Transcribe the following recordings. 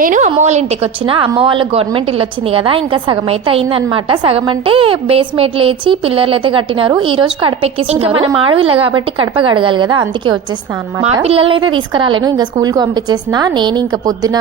నేను అమ్మ వాళ్ళ ఇంటికి వచ్చిన. అమ్మ వాళ్ళు గవర్నమెంట్ ఇల్లు వచ్చింది కదా, ఇంకా సగం అయితే అయిందనమాట. సగం అంటే బేస్మెంట్ లేచి పిల్లర్లు అయితే కట్టినారు. ఈ రోజు కడప ఎక్కిసి, ఇంకా మన మాడవిల్ల కాబట్టి కడప గడగాలి కదా, అందుకే వచ్చేసిన అనమాట. మా పిల్లలు అయితే తీసుకురాలేను, ఇంకా స్కూల్ కు పంపించేసిన. నేను ఇంకా పొద్దున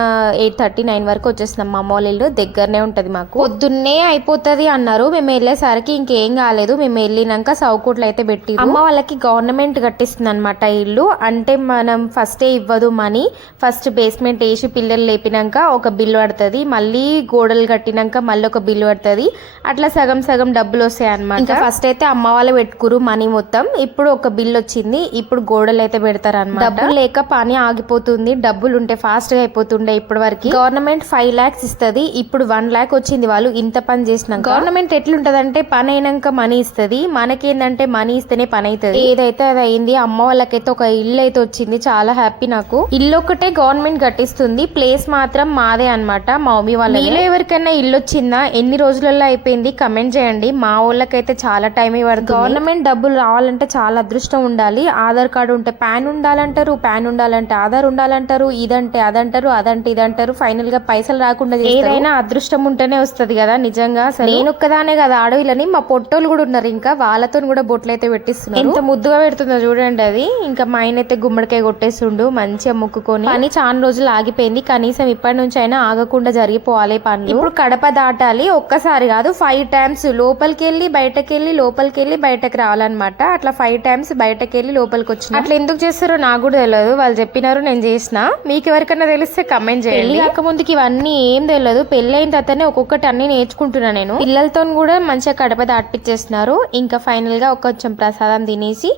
8:39 వరకు వచ్చేసినాం. మా అమ్మ వాళ్ళ ఇల్లు దగ్గరనే ఉంటది మాకు. పొద్దున్నే అయిపోతుంది అన్నారు. మేము వెళ్ళేసరికి ఇంకేం కాలేదు. మేము వెళ్ళినాక సౌకూట్లు అయితే పెట్టి, అమ్మ వాళ్ళకి గవర్నమెంట్ కట్టిస్తుంది అనమాట ఇల్లు. అంటే మనం ఫస్టే ఇవ్వదు మనీ, ఫస్ట్ బేస్మెంట్ వేసి పిల్లలు లేపినాక ఒక బిల్లు పడుతుంది, మళ్ళీ గోడలు కట్టినాక మళ్ళీ ఒక బిల్లు పడుతుంది. అట్లా సగం సగం డబ్బులు వస్తాయి అనమాట. ఇంకా ఫస్ట్ అయితే అమ్మ వాళ్ళు పెట్టుకురు మనీ మొత్తం. ఇప్పుడు ఒక బిల్ వచ్చింది, ఇప్పుడు గోడలు అయితే పెడతారు అనమాట. డబ్బులు లేక పని ఆగిపోతుంది, డబ్బులు ఉంటే ఫాస్ట్ గా అయిపోతుండే. ఇప్పటి వరకు గవర్నమెంట్ 5 lakhs ఇస్తుంది, ఇప్పుడు 1 lakh వచ్చింది. వాళ్ళు ఇంత పని చేసినాక గవర్నమెంట్ ఎట్లుంటదంటే పని అయినాక మనీ ఇస్తుంది, మనకేందంటే మనీ ఇస్తేనే పని అవుతుంది. ఏదైతే అది అయింది. అమ్మ వాళ్ళకైతే ఒక ఇల్లు అయితే వచ్చింది, చాలా హ్యాపీ నాకు. ఇల్లు ఒకటే గవర్నమెంట్ కట్టిస్తుంది, ప్లేస్ మాత్రం మాదే అన్నమాట, మా మమ్మీ వాళ్ళ. మీలో ఎవరికైనా ఇల్లు వచ్చిందా, ఎన్ని రోజులలో అయిపోయింది కమెంట్ చేయండి. మా వాళ్ళకైతే చాలా టైం పడుతుంది. గవర్నమెంట్ డబ్బులు రావాలంటే చాలా అదృష్టం ఉండాలి. ఆధార్ కార్డు ఉంటే పాన్ ఉండాలంటారు, పాన్ ఉండాలంటే ఆధార్ ఉండాలంటారు, ఇదంటే అదంటారు, అదంటే ఇదంటారు. ఫైనల్ గా పైసలు రాకుండా ఏదైనా అదృష్టం ఉంటేనే వస్తుంది కదా నిజంగా. నేను ఒక్కదానే కదా అడవిలని, మా పొట్టోళ్ళు కూడా ఉన్నారు, ఇంకా వాళ్ళతో కూడా బొట్లు అయితే పెట్టిస్తున్నారు. ఎంత ముద్దుగా పెడుతుందో చూడండి అది. ఇంకా మా ఆయన అయితే గుమ్మడికాయ కొట్టేస్తుండు మంచిగా మొక్కుకొని. పని చాలా రోజులు ఆగిపోయింది, కనీసం ఇప్పటి నుంచి అయినా ఆగకుండా జరిగిపోవాలి పనులు. ఇప్పుడు కడప దాటాలి, ఒక్కసారి కాదు 5 times లోపలికి వెళ్ళి బయటకి వెళ్ళి లోపలికి వెళ్ళి బయటకు రావాలన్నమాట. అట్లా 5 times బయటకి వెళ్ళి లోపలికి వచ్చిన. అట్లా ఎందుకు చేస్తారో నాకు కూడా తెలియదు, వాళ్ళు చెప్పినారు, నేను చేసిన. మీకు ఎవరికైనా తెలిస్తే కమెంట్ చేయండి. పెళ్లి కాకముందుకి ఇవన్నీ ఏం తెలియదు, పెళ్లి అయిన తర్వాతనే ఒక్కొక్కటి అన్ని నేర్చుకుంటున్నా నేను. పిల్లలతో కూడా మంచిగా కడప దాటిపించేస్తున్నారు. ఇంకా ఫైనల్ గా కొంచెం ప్రసాదం తినేసి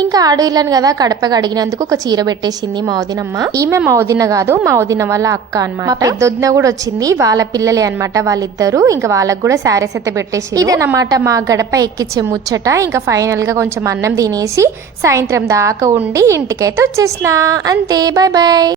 ఇంకా ఆడవిల్లను కదా కడపగా అడిగినందుకు ఒక చీర పెట్టేసింది మా వదినమ్మ. ఈమె మా వదిన కాదు, మా వదిన వాళ్ళ అక్క అన్నమాట. మా పెద్దొదిన కూడా వచ్చింది, వాళ్ళ పిల్లలే అన్నమాట వాళ్ళిద్దరు. ఇంకా వాళ్ళకు కూడా శారీస్ అయితే పెట్టేసి. ఇదన్నమాట మా గడప ఎక్కించే ముచ్చట. ఇంకా ఫైనల్ గా కొంచెం అన్నం తినేసి సాయంత్రం దాకా ఉండి ఇంటికైతే వచ్చేసిన. అంతే, బాయ్ బాయ్.